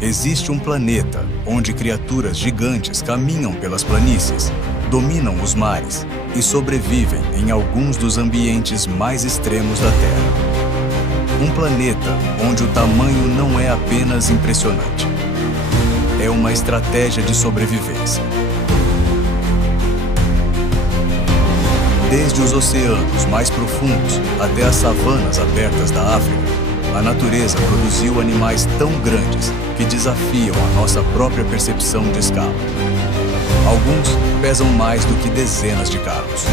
Existe um planeta onde criaturas gigantes caminham pelas planícies, dominam os mares e sobrevivem em alguns dos ambientes mais extremos da Terra. Um planeta onde o tamanho não é apenas impressionante. É uma estratégia de sobrevivência. Desde os oceanos mais profundos até as savanas abertas da África, a natureza produziu animais tão grandes que desafiam a nossa própria percepção de escala. Alguns pesam mais do que dezenas de carros.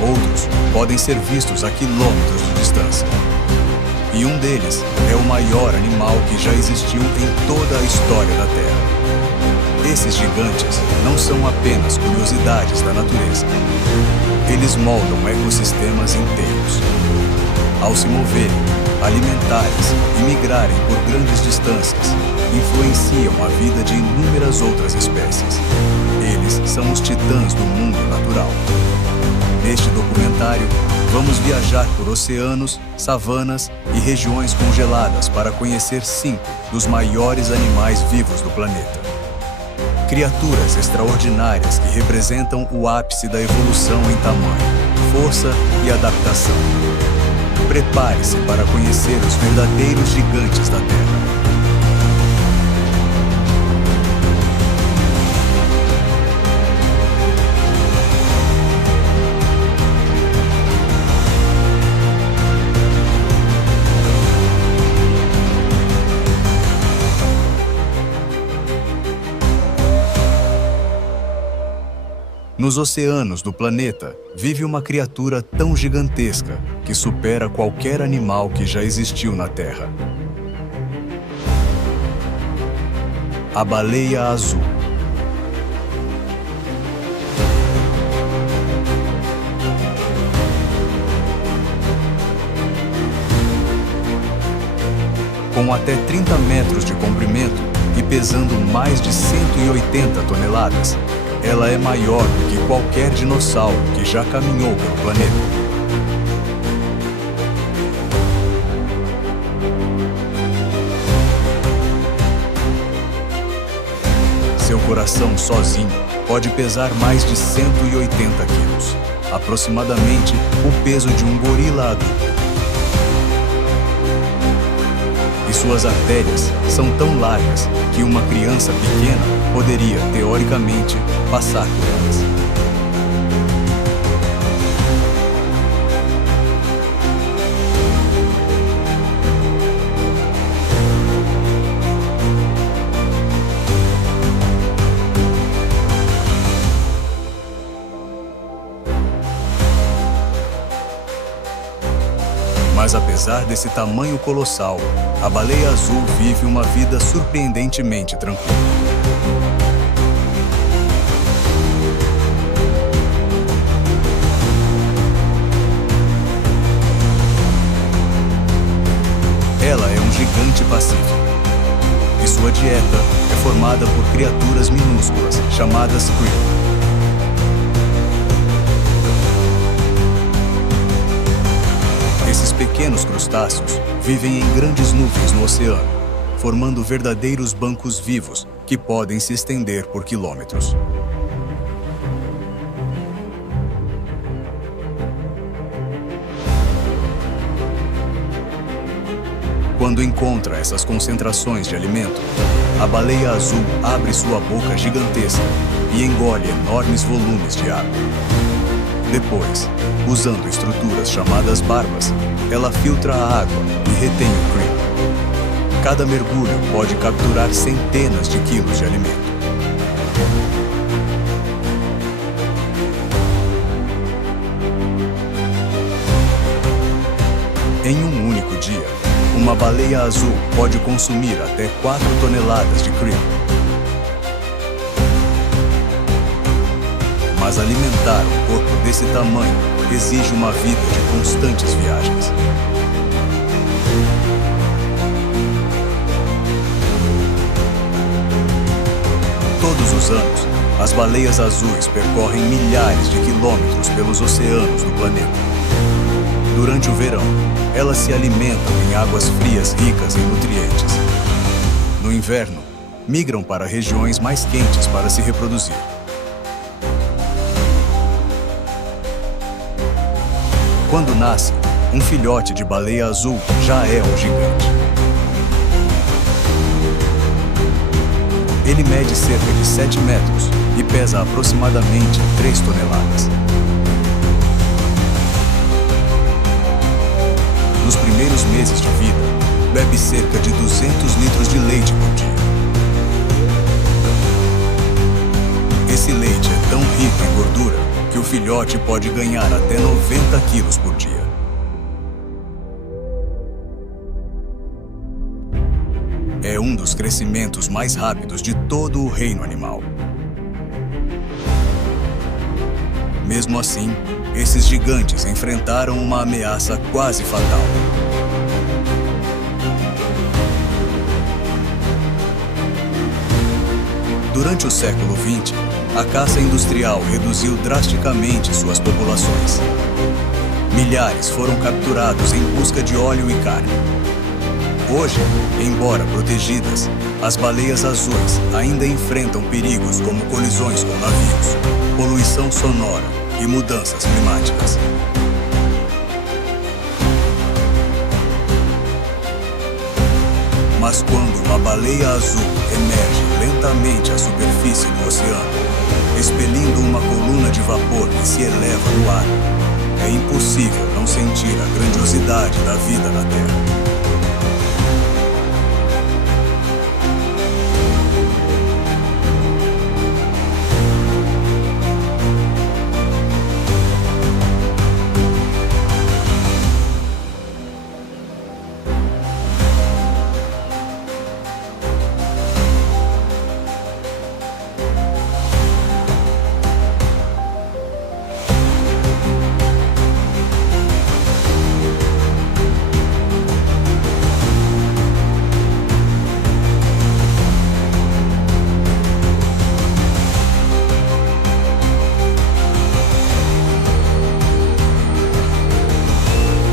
Outros podem ser vistos a quilômetros de distância. E um deles é o maior animal que já existiu em toda a história da Terra. Esses gigantes não são apenas curiosidades da natureza. Eles moldam ecossistemas inteiros. Ao se moverem, alimentarem-se e migrarem por grandes distâncias, influenciam a vida de inúmeras outras espécies. Eles são os titãs do mundo natural. Neste documentário, vamos viajar por oceanos, savanas e regiões congeladas para conhecer 5 dos maiores animais vivos do planeta. Criaturas extraordinárias que representam o ápice da evolução em tamanho, força e adaptação. Prepare-se para conhecer os verdadeiros gigantes da Terra. Nos oceanos do planeta, vive uma criatura tão gigantesca que supera qualquer animal que já existiu na Terra. A baleia azul. Com até 30 metros de comprimento e pesando mais de 180 toneladas, ela é maior do que qualquer dinossauro que já caminhou pelo planeta. Seu coração sozinho pode pesar mais de 180 quilos, aproximadamente o peso de um gorila adulto. E suas artérias são tão largas que uma criança pequena poderia, teoricamente, passar por elas. Mas apesar desse tamanho colossal, a baleia azul vive uma vida surpreendentemente tranquila. Ela é um gigante pacífico, e sua dieta é formada por criaturas minúsculas chamadas krill. Esses pequenos crustáceos vivem em grandes nuvens no oceano, formando verdadeiros bancos vivos que podem se estender por quilômetros. Quando encontra essas concentrações de alimento, a baleia azul abre sua boca gigantesca e engole enormes volumes de água. Depois, usando estruturas chamadas barbas, ela filtra a água e retém o krill. Cada mergulho pode capturar centenas de quilos de alimento. Em um único dia, uma baleia azul pode consumir até 4 toneladas de krill. Mas alimentar um corpo desse tamanho exige uma vida de constantes viagens. Todos os anos, as baleias azuis percorrem milhares de quilômetros pelos oceanos do planeta. Durante o verão, elas se alimentam em águas frias ricas em nutrientes. No inverno, migram para regiões mais quentes para se reproduzir. Quando nasce, um filhote de baleia azul já é um gigante. Ele mede cerca de 7 metros e pesa aproximadamente 3 toneladas. Nos primeiros meses de vida, bebe cerca de 200 litros de leite por dia. Esse leite é tão rico em gordura que o filhote pode ganhar até 90 quilos por dia. É um dos crescimentos mais rápidos de todo o reino animal. Mesmo assim, esses gigantes enfrentaram uma ameaça quase fatal. Durante o século XX, a caça industrial reduziu drasticamente suas populações. Milhares foram capturados em busca de óleo e carne. Hoje, embora protegidas, as baleias azuis ainda enfrentam perigos como colisões com navios, poluição sonora e mudanças climáticas. Mas quando uma baleia azul emerge lentamente à superfície do oceano, expelindo uma coluna de vapor que se eleva no ar, é impossível não sentir a grandiosidade da vida na Terra.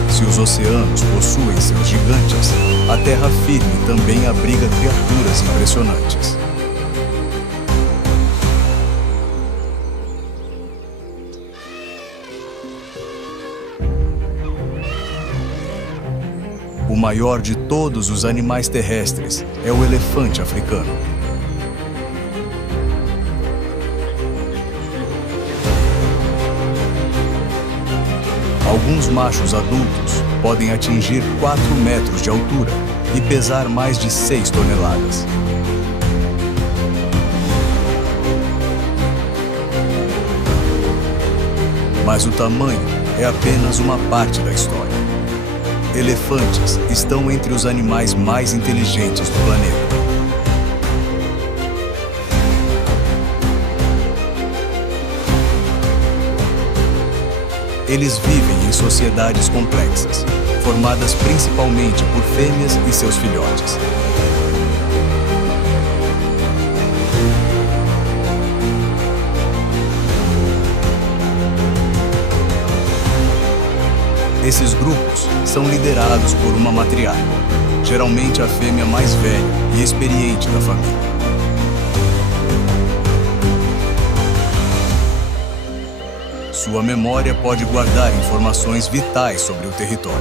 Se os oceanos possuem seus gigantes, a terra firme também abriga criaturas impressionantes. O maior de todos os animais terrestres é o elefante africano. Alguns machos adultos podem atingir 4 metros de altura e pesar mais de 6 toneladas. Mas o tamanho é apenas uma parte da história. Elefantes estão entre os animais mais inteligentes do planeta. Eles vivem em sociedades complexas, formadas principalmente por fêmeas e seus filhotes. Esses grupos são liderados por uma matriarca, geralmente a fêmea mais velha e experiente da família. Sua memória pode guardar informações vitais sobre o território.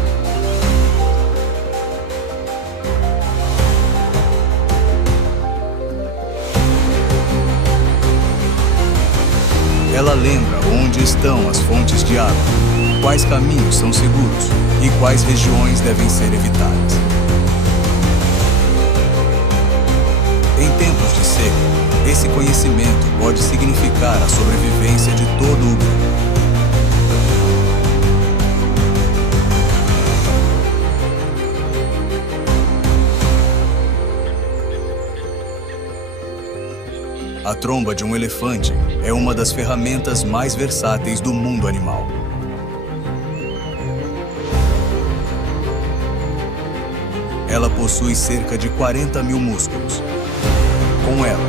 Ela lembra onde estão as fontes de água, quais caminhos são seguros e quais regiões devem ser evitadas. Em tempos de seca, esse conhecimento pode significar a sobrevivência de todo o grupo. A tromba de um elefante é uma das ferramentas mais versáteis do mundo animal. Ela possui cerca de 40 mil músculos. Com ela,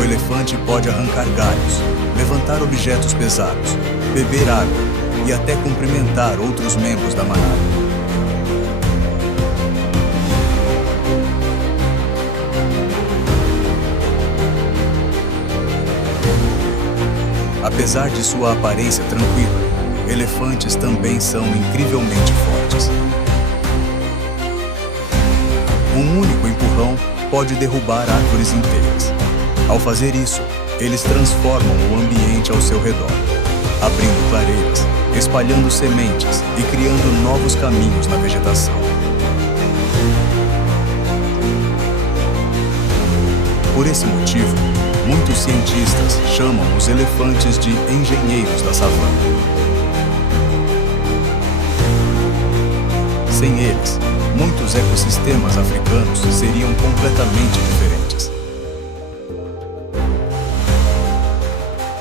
o elefante pode arrancar galhos, levantar objetos pesados, beber água e até cumprimentar outros membros da manada. Apesar de sua aparência tranquila, elefantes também são incrivelmente fortes. Um único empurrão pode derrubar árvores inteiras. Ao fazer isso, eles transformam o ambiente ao seu redor, abrindo clareiras, espalhando sementes e criando novos caminhos na vegetação. Por esse motivo, muitos cientistas chamam os elefantes de engenheiros da savana. Sem eles, muitos ecossistemas africanos seriam completamente diferentes.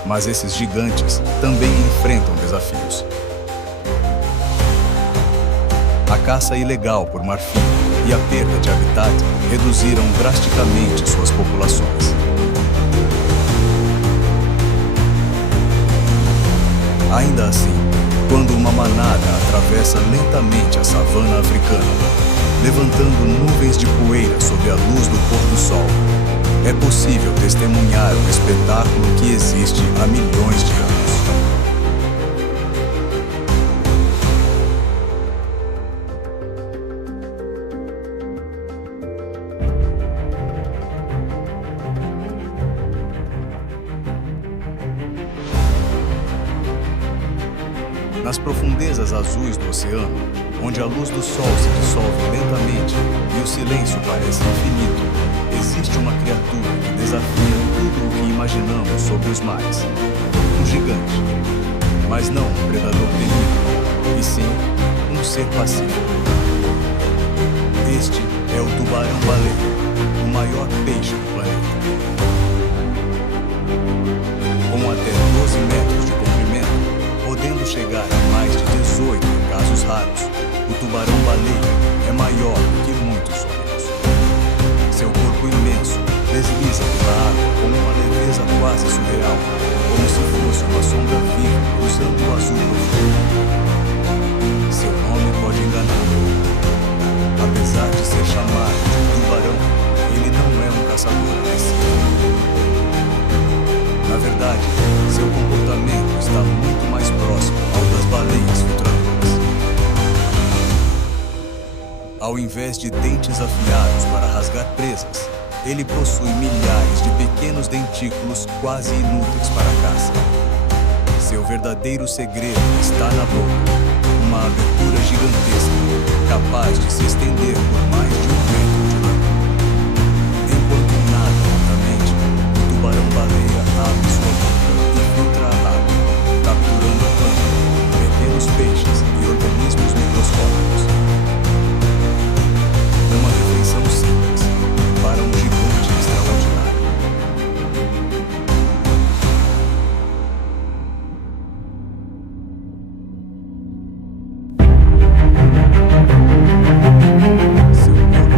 Mas esses gigantes também enfrentam desafios. A caça ilegal por marfim e a perda de habitat reduziram drasticamente suas populações. Ainda assim, quando uma manada atravessa lentamente a savana africana, levantando nuvens de poeira sob a luz do pôr do sol, é possível testemunhar um espetáculo que existe há milhões de anos. Nas profundezas azuis do oceano, onde a luz do sol se dissolve lentamente e o silêncio parece infinito, existe uma criatura que desafia tudo o que imaginamos sobre os mares. Um gigante, mas não um predador temível, e sim um ser pacífico. Este é o tubarão-baleia, o maior peixe do planeta. Com até 12 metros de comprimento, podendo chegar a mais de 18 em casos raros, o tubarão-baleia é maior do que muitos ônibus. Seu corpo imenso desliza pela água com uma leveza quase surreal, como se fosse uma sombra viva cruzando o azul profundo. Seu nome pode enganar. Apesar de ser chamado de tubarão, ele não é um caçador agressivo. Na verdade, seu comportamento está muito mais próximo ao das baleias filtradoras. Ao invés de dentes afiados para rasgar presas, ele possui milhares de pequenos dentículos quase inúteis para a caça. Seu verdadeiro segredo está na boca, uma abertura gigantesca, capaz de se estender por mais de 1 metro de lado. Enquanto nada lentamente, o tubarão-baleia abre sua boca e filtra a água, capturando plâncton, pequenos peixes e organismos microscópicos. Uma refeição simples para um gigante extraordinário. Seu corpo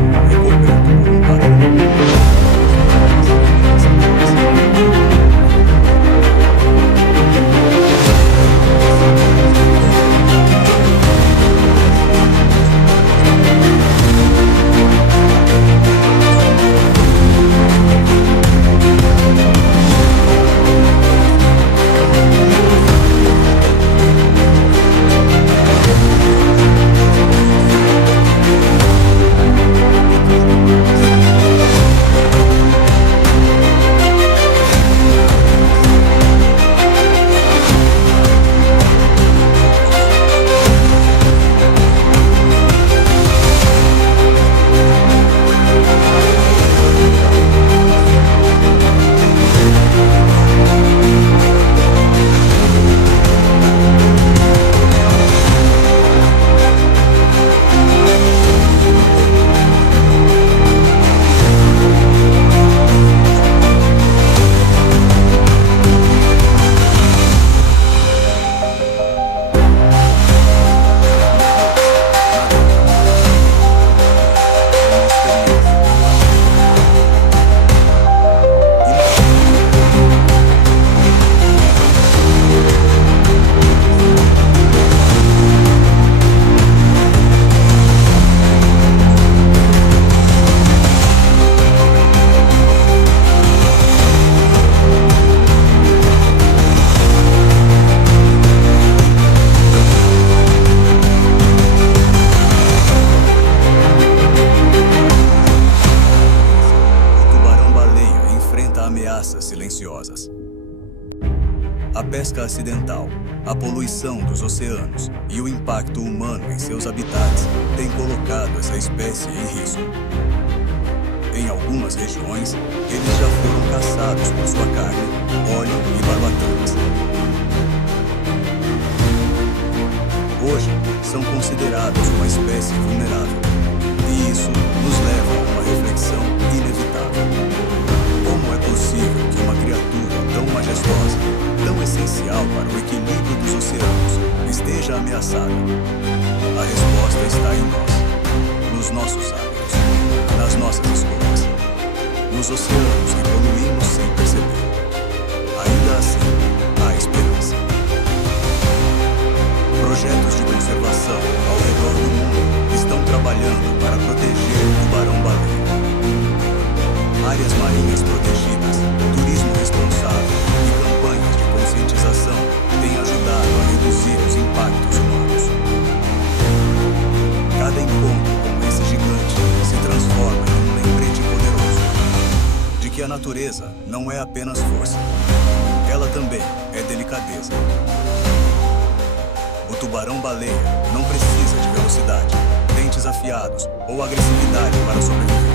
ameaças silenciosas. A pesca acidental, a poluição dos oceanos e o impacto humano em seus habitats têm colocado essa espécie em risco. Em algumas regiões, eles já foram caçados por sua carne, óleo e barbatanas. Hoje, são considerados uma espécie vulnerável, e isso nos leva a uma reflexão inevitável. Como é possível que uma criatura tão majestosa, tão essencial para o equilíbrio dos oceanos, esteja ameaçada? A resposta está em nós, nos nossos hábitos, nas nossas escolhas, nos oceanos que poluímos sem perceber. Ainda assim, há esperança. Projetos de conservação ao redor do mundo estão trabalhando para proteger o tubarão-baleia. Áreas marinhas protegidas, turismo responsável e campanhas de conscientização têm ajudado a reduzir os impactos humanos. Cada encontro com esse gigante se transforma em um lembrete poderoso de que a natureza não é apenas força, ela também é delicadeza. O tubarão-baleia não precisa de velocidade, dentes afiados ou agressividade para sobreviver.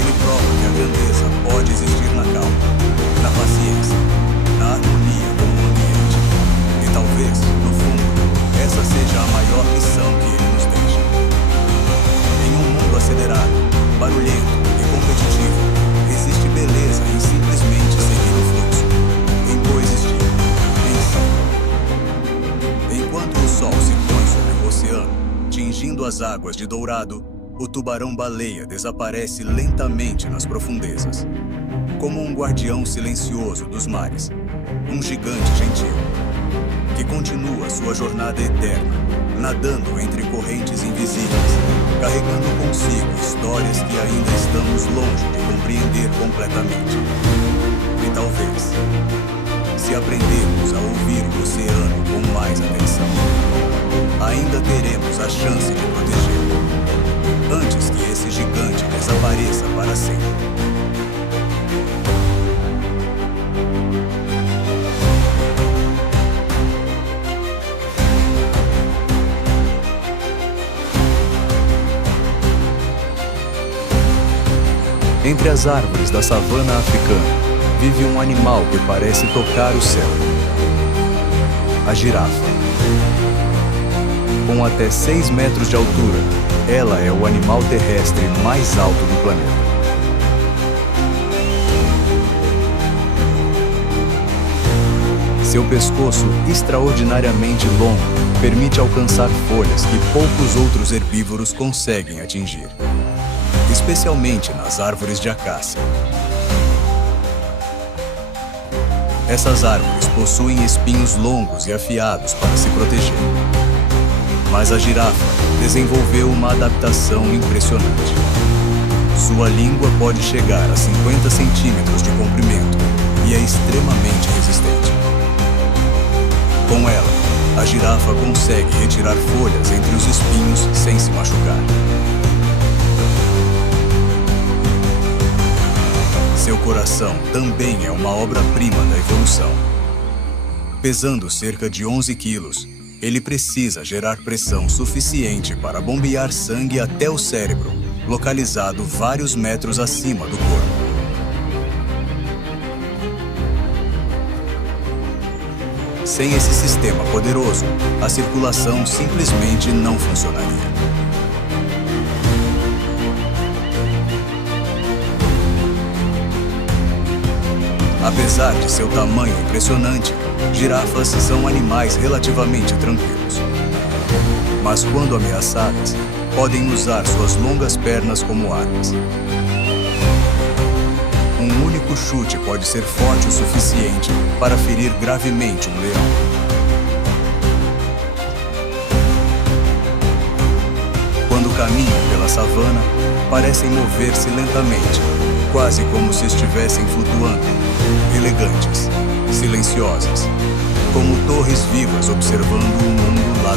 Ele prova que a grandeza pode existir na calma, na paciência, na harmonia com o ambiente. E talvez, no fundo, essa seja a maior lição que ele nos deixa. Em um mundo acelerado, barulhento e competitivo, existe beleza em simplesmente seguir o fluxo, em coexistir, em enquanto o sol se põe sobre o oceano, tingindo as águas de dourado, o tubarão-baleia desaparece lentamente nas profundezas. Como um guardião silencioso dos mares, um gigante gentil, que continua sua jornada eterna, nadando entre correntes invisíveis, carregando consigo histórias que ainda estamos longe de compreender completamente. E talvez, se aprendermos a ouvir o oceano com mais atenção, ainda teremos a chance de protegê-lo, antes que esse gigante desapareça para sempre. Entre as árvores da savana africana, vive um animal que parece tocar o céu. A girafa. Com até 6 metros de altura, ela é o animal terrestre mais alto do planeta. Seu pescoço, extraordinariamente longo, permite alcançar folhas que poucos outros herbívoros conseguem atingir, especialmente nas árvores de acácia. Essas árvores possuem espinhos longos e afiados para se proteger. Mas a girafa desenvolveu uma adaptação impressionante. Sua língua pode chegar a 50 centímetros de comprimento e é extremamente resistente. Com ela, a girafa consegue retirar folhas entre os espinhos sem se machucar. Seu coração também é uma obra-prima da evolução. Pesando cerca de 11 quilos, ele precisa gerar pressão suficiente para bombear sangue até o cérebro, localizado vários metros acima do corpo. Sem esse sistema poderoso, a circulação simplesmente não funcionaria. Apesar de seu tamanho impressionante, girafas são animais relativamente tranquilos. Mas quando ameaçadas, podem usar suas longas pernas como armas. Um único chute pode ser forte o suficiente para ferir gravemente um leão. Quando caminham pela savana, parecem mover-se lentamente, quase como se estivessem flutuando, elegantes, silenciosas, como torres vivas observando o mundo lá